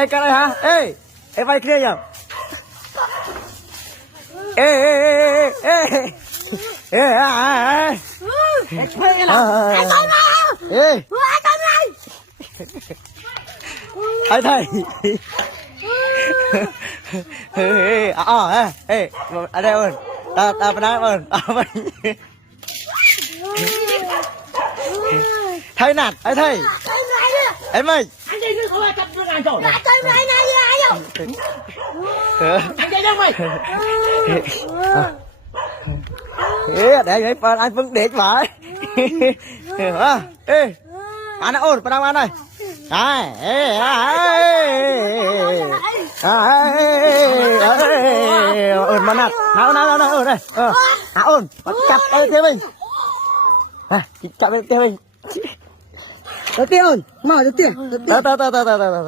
đây cái này hả ê vai kia nhở ê ai thầy ở đây ơn ta phải nói ơn thầy nạt ai thầy em ơi anh đi không ai chặt được ngàn rồi Lại tôi này này ai không? anh đi đâu mày để vậy phần anh vẫn để vậy ê anh ôn phần ăn này ôn mà nạt nào ôn đây ôn chặt ơi thế mình chặt bên kia mình Đầu tiên ôn, mở đầu tiên. tớ